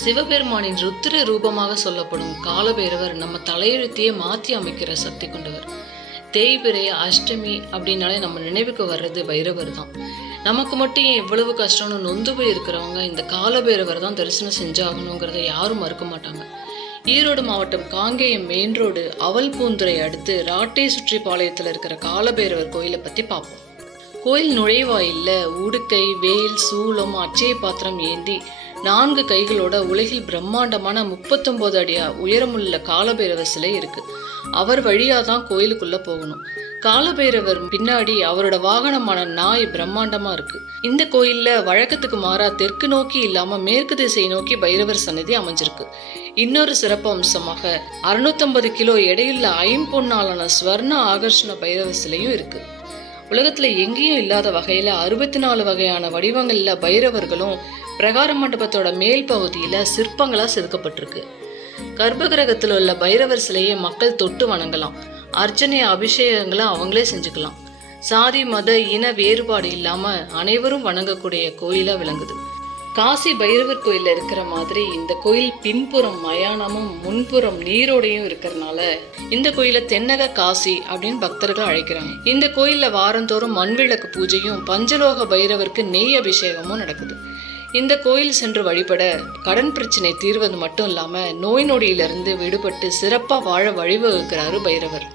சிவபெருமானின் ருத்திர ரூபமாக சொல்லப்படும் காலபைரவர் நம்ம தலையெழுத்தையே மாற்றி அமைக்கிற சக்தி கொண்டவர். தேய்பிரை அஷ்டமி அப்படின்னாலே நம்ம நினைவுக்கு வர்றது பைரவர் தான். நமக்கு மட்டும் ஏன் எவ்வளவு கஷ்டம்னு நொந்து போய் இருக்கிறவங்க இந்த காலபைரவர் தான் தரிசனம் செஞ்சாகணுங்கிறத யாரும் மறுக்க மாட்டாங்க. ஈரோடு மாவட்டம் காங்கேயம் மெயின் ரோடு அவல்பூந்துறை அடுத்து ராட்டை சுற்றி பாளையத்தில் இருக்கிற காலபைரவர் கோயிலை பற்றி பார்ப்போம். கோயில் நுழைவாயில்ல உடுக்கை, வேல், சூலம், அச்சய பாத்திரம் ஏந்தி 4 கைகளோட உலகில் பிரம்மாண்டமான 39 அடி உயரமுள்ள காலபைரவர் சிலை இருக்கு. அவர் வழியா தான் கோயிலுக்குள்ள போகணும். காலபைரவர் பின்னாடி அவரோட வாகனமான நாய் பிரம்மாண்டமா இருக்கு. இந்த கோயில்ல வழக்கத்துக்கு மாறா தெற்கு நோக்கி இல்லாம மேற்கு திசை நோக்கி பைரவர் சன்னதி அமைஞ்சிருக்கு. இன்னொரு சிறப்பு அம்சமாக 650 கிலோ எடையுள்ள ஐம்பொன்னாலான ஸ்வர்ண ஆகர்ஷண பைரவர் சிலையும் இருக்கு. உலகத்துல எங்கேயும் இல்லாத வகையில 64 வகையான வடிவங்கள்ல பைரவர்களும் பிரகார மண்டபத்தோட மேல் பகுதியில சிற்பங்களா செதுக்கப்பட்டிருக்கு. கர்ப்பகிரகத்தில் உள்ள பைரவர் சிலையை மக்கள் தொட்டு வணங்கலாம். அர்ச்சனை அபிஷேகங்களை அவங்களே செஞ்சுக்கலாம். சாதி மத இன வேறுபாடு இல்லாம அனைவரும் வணங்கக்கூடிய கோயிலா விளங்குது. காசி பைரவர் கோயில்ல இருக்கிற மாதிரி இந்த கோயில் பின்புறம் மயானமும் முன்புறம் நீரோடையும் இருக்கிறதுனால இந்த கோயில தென்னக காசி அப்படின்னு பக்தர்கள் அழைக்கிறாங்க. இந்த கோயில்ல வாரந்தோறும் மண்விளக்கு பூஜையும் பஞ்சலோக பைரவருக்கு நெய் அபிஷேகமும் நடக்குது. இந்த கோயில் சென்று வழிபட கடன் பிரச்சனை தீர்வது மட்டும் இல்லாம நோய் நொடியிலிருந்து விடுபட்டு சிறப்பா வாழ வழிவகுக்கிறாரு பைரவர்.